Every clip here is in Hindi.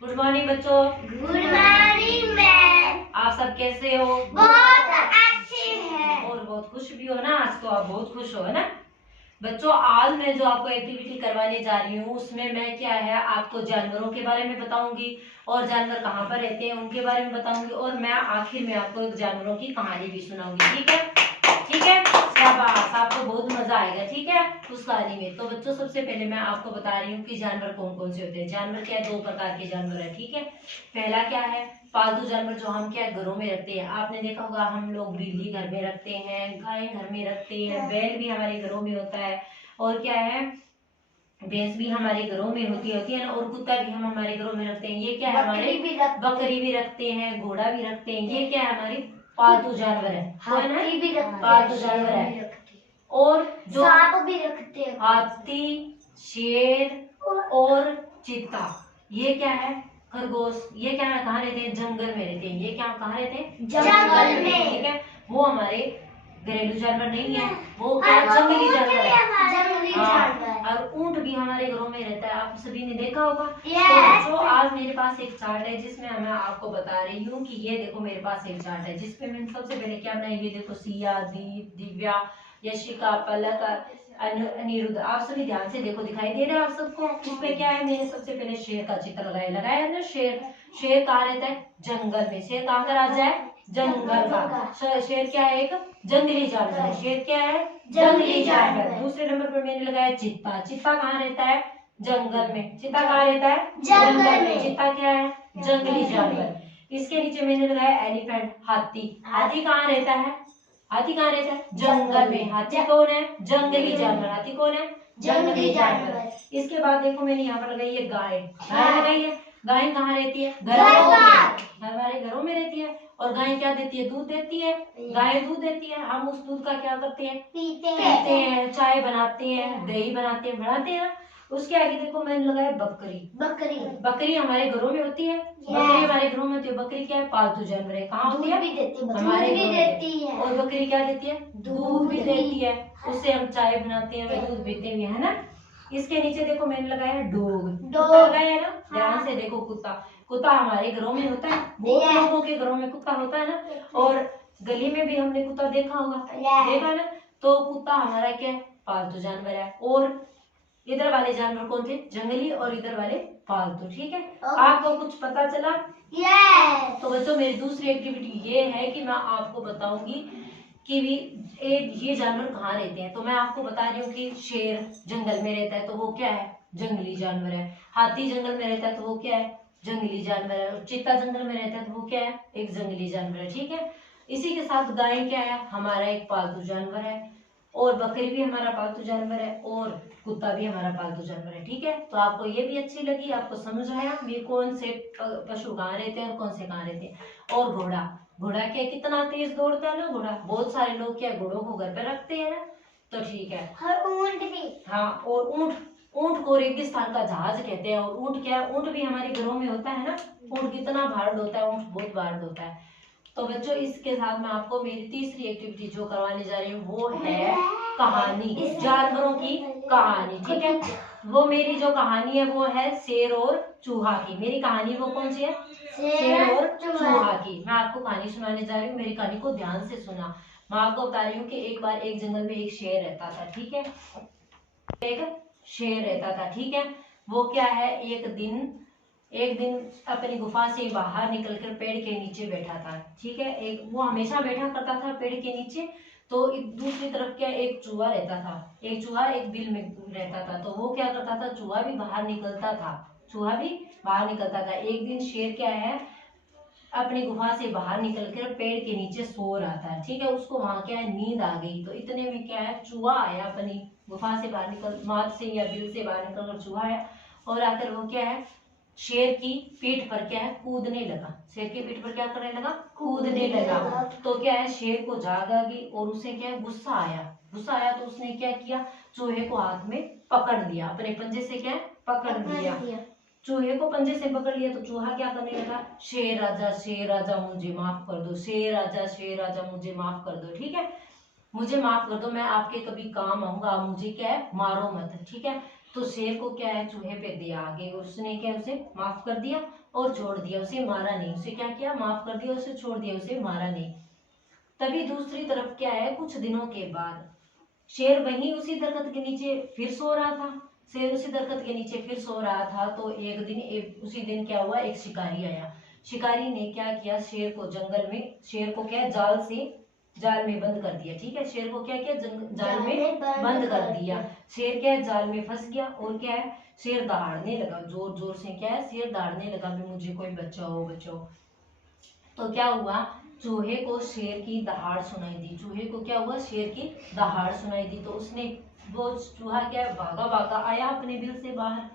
गुड मॉर्निंग बच्चों। Good morning ma'am. आप सब कैसे हो? बहुत अच्छे हैं और बहुत खुश भी हो ना। आज तो आप बहुत खुश हो, है ना बच्चों। आज मैं जो आपको एक्टिविटी करवाने जा रही हूँ उसमें मैं क्या है आपको जानवरों के बारे में बताऊंगी और जानवर कहाँ पर रहते हैं उनके बारे में बताऊंगी और मैं आखिर में आपको एक जानवरों की कहानी भी सुनाऊंगी। ठीक है, ठीक है, शाबाश, आपको बहुत मजा आएगा। ठीक है, उस कहानी में। तो बच्चों सबसे पहले मैं आपको बता रही हूँ कि जानवर कौन कौन से होते हैं। जानवर क्या है, दो प्रकार के जानवर है। ठीक है, पहला क्या है, पालतू जानवर जो हम क्या घरों में रखते हैं। आपने देखा होगा हम लोग बिल्ली घर में रखते हैं, गाय घर में रखते हैं, बैल भी हमारे घरों में होता है और क्या है भैंस भी हमारे घरों में होती है ना, और कुत्ता भी हम हमारे घरों में रखते हैं। ये क्या है हमारे बकरी भी रखते हैं, घोड़ा भी रखते हैं। ये क्या है हमारी पालतू जानवर है, पालतू जानवर है। और जो सांप भी रखते हैं, हाथी, शेर और चीता, ये क्या है खरगोश। ये क्या है कहाँ रहते हैं, जंगल में रहते हैं। ये क्या कहाँ रहते हैं, जंगल में। ठीक है, वो हमारे घरेलू जानवर नहीं है, वो क्या जंगली जानवर है। जंगली हाँ, जानवर। और ऊंट भी हमारे घरों में रहता है, आप सभी ने देखा होगा। Yes. तो आज मेरे पास एक चार्ट है जिसमें मैं आपको बता रही हूँ कि ये देखो मेरे पास एक चार्ट है जिसपे मैंने सबसे पहले क्या बनाई। ये देखो सिया, दीप, दिव्या, यशिका, पलक, अनिरुद्ध। आप सभी ध्यान से देखो, दिखाई दे रहा है आप सबको। इसमें क्या है, मैंने सबसे पहले शेर का चित्र लगाया ना। शेर, शेर कहाँ रहता है, जंगल में। शेर कहाँ का राजा है, जंगल का। शेर क्या है, एक जंगली जानवर है। शेर क्या है, जंगली जानवर। दूसरे नंबर पर मैंने लगाया चित्ता। चित्ता कहाँ रहता है, जंगल में। चित्ता कहाँ रहता है, जंगल में। चित्ता क्या है, जंगली जानवर। इसके नीचे मैंने लगाया एलिफेंट, हाथी। हाथी कहाँ रहता है, हाथी कहाँ रहता है, जंगल में। हाथी कौन है, जंगली जानवर। हाथी कौन है, जंगली जानवर। इसके बाद देखो मैंने यहाँ पर लगाई है गाय। गाय लगाई है। गाय कहाँ रहती है, घरों में, हमारे घरों में रहती है। और गाय क्या देती है, दूध देती है। गाय दूध देती है, हम उस दूध का क्या करते हैं, पीते हैं, चाय बनाते हैं, दही बनाते हैं, बनाते हैं। उसके आगे देखो मैंने लगाया बकरी। बकरी, बकरी हमारे घरों में होती है। बकरी हमारे घरों में होती है। बकरी क्या है, पालतू जानवर है। कहाँ होती है, हमारे भी देती है। और बकरी क्या देती है, दूध भी देती है। उससे हम चाय बनाते हैं, दूध पीते हैं, है ना। इसके नीचे देखो मैंने लगाया डॉग। कुत्ता लगाया है ना, ध्यान से देखो। कुत्ता, कुत्ता हमारे घरों में होता है, बहुत लोगों के घरों में कुत्ता होता है ना। और गली में भी हमने कुत्ता देखा होगा, देखा ना। तो कुत्ता हमारा क्या है, पालतू जानवर है। और इधर वाले जानवर कौन थे, जंगली, और इधर वाले पालतू। ठीक है, आपको कुछ पता चला। तो बच्चों मेरी दूसरी एक्टिविटी ये है कि मैं आपको बताऊंगी कि भी ये जानवर कहाँ रहते हैं। तो मैं आपको बता रही हूँ कि शेर जंगल में रहता है तो वो क्या है, जंगली जानवर है। हाथी जंगल में रहता है तो वो क्या है, जंगली जानवर है। और चीता जंगल में रहता है तो वो क्या है, एक जंगली जानवर है। ठीक है, इसी के साथ गाय क्या है, हमारा एक पालतू जानवर है। और बकरी भी हमारा पालतू जानवर है और कुत्ता भी हमारा पालतू जानवर है। ठीक है, तो आपको ये भी अच्छी लगी, आपको समझ आया ये कौन से पशु कहाँ रहते हैं और कौन से कहाँ रहते हैं। और घोड़ा, घोड़ा क्या कितना तेज दौड़ता है ना घोड़ा। बहुत सारे लोग क्या घोड़ों को घर पे रखते हैं ना, तो ठीक है। और ऊंट भी। हाँ, और ऊंट, ऊंट को रेगिस्तान का जहाज कहते हैं। और ऊंट क्या है, ऊंट भी हमारे घरों में होता है ना। ऊंट कितना भार ढोता है, ऊंट बहुत भार ढोता है। तो बच्चों इसके साथ मैं आपको मेरी तीसरी एक्टिविटी जो करवाने जा रही हूँ वो है कहानी, जानवरों की कहानी। ठीक है, वो मेरी जो कहानी है वो है शेर और चूहा की। मेरी कहानी वो कौन सी है, शेर और चूहा की। मैं आपको कहानी सुनाने जा रही हूँ, मेरी कहानी को ध्यान से सुना। मैं आपको बता रही हूँ कि एक बार एक जंगल में एक शेर रहता था। ठीक है, एक शेर रहता था। ठीक है, वो क्या है, एक दिन अपनी गुफा से बाहर निकलकर पेड़ के नीचे बैठा था। ठीक है, एक वो हमेशा बैठा करता था पेड़ के नीचे। तो दूसरी तरफ क्या एक चूहा रहता था। एक चूहा एक बिल में रहता था। तो वो क्या करता था, चूहा भी बाहर निकलता था, चूहा भी बाहर निकलता था। एक दिन शेर क्या है, अपनी गुफा से बाहर निकलकर पेड़ के नीचे सो रहा था। ठीक है, उसको वहां क्या है, नींद आ गई। तो इतने में क्या है, चूहा आया, अपनी गुफा से बाहर निकल, माद से या बिल से बाहर निकलकर चूहा आया और आकर वो क्या है, शेर की पीठ पर क्या है, कूदने लगा। शेर की पीठ पर क्या करने लगा, कूदने लगा। तो क्या है, शेर को जाग आ गई और उसे क्या है, गुस्सा आया। गुस्सा आया तो उसने क्या किया, चूहे को हाथ में पकड़ लिया, अपने पंजे से क्या है, पकड़ लिया। चूहे को पंजे से पकड़ लिया तो चूहा क्या करने लगा, शेर राजा मुझे माफ कर दो, शेर राजा मुझे माफ कर दो। ठीक है, मुझे माफ कर दो, मैं आपके कभी काम आऊंगा, आप मुझे क्या है, मारो मत। ठीक है, तो शेर को क्या है, चूहे पे दया आ गई, उसने क्या उसे माफ कर दिया और छोड़ दिया, उसे मारा नहीं। उसे क्या किया, माफ कर दिया, उसे छोड़ दिया, उसे मारा नहीं। तभी दूसरी तरफ क्या है, कुछ दिनों के बाद शेर वहीं उसी दरख्त के नीचे फिर सो रहा था। शेर उसी दरख्त के नीचे फिर सो रहा था। तो उसी दिन क्या हुआ, एक शिकारी आया। शिकारी ने क्या किया, शेर को जंगल में, शेर को क्या जाल में बंद कर दिया। ठीक है, शेर को क्या किया, जाल में बंद कर दिया। शेर क्या है, जाल में फंस गया और क्या है, शेर दहाड़ने लगा, जोर जोर से क्या है, शेर दहाड़ने लगा भी मुझे कोई बचाओ बचाओ। तो क्या हुआ, चूहे को शेर की दहाड़ सुनाई दी। चूहे को क्या हुआ, शेर की दहाड़ सुनाई दी। तो उसने, वो चूहा क्या है, भागा भागा आया अपने बिल से बाहर।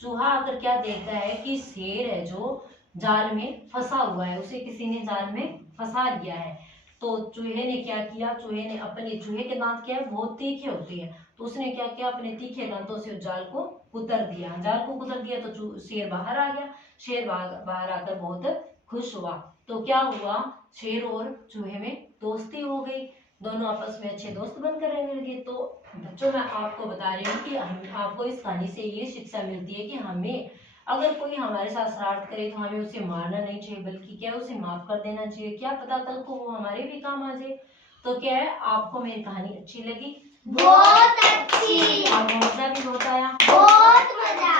चूहा आकर क्या देखता है कि शेर है जो जाल में फंसा हुआ है, उसे किसी ने जाल में फंसा लिया है। तो चूहे ने क्या किया, चूहे के दांत क्या है, बहुत तीखे होते हैं। तो उसने क्या किया, अपने तीखे दांतों से उस जाल को कुतर दिया। जाल को कुतर दिया तो शेर बाहर आ गया। शेर बाहर आकर बहुत खुश हुआ। तो क्या हुआ, शेर और चूहे में दोस्ती हो गई, दोनों आपस में अच्छे दोस्त बनकर रहने लगे। तो बच्चों, मैं आपको बता रही हूँ कि आपको इस कहानी से ये शिक्षा मिलती है कि हमें, अगर कोई हमारे साथ शरारत करे तो हमें उसे मारना नहीं चाहिए, बल्कि क्या, उसे माफ कर देना चाहिए। क्या पता कल को वो हमारे भी काम आ जाए। तो क्या है, आपको मेरी कहानी अच्छी लगी? बहुत अच्छी। आपको मजा भी बहुत आया? बहुत मजा।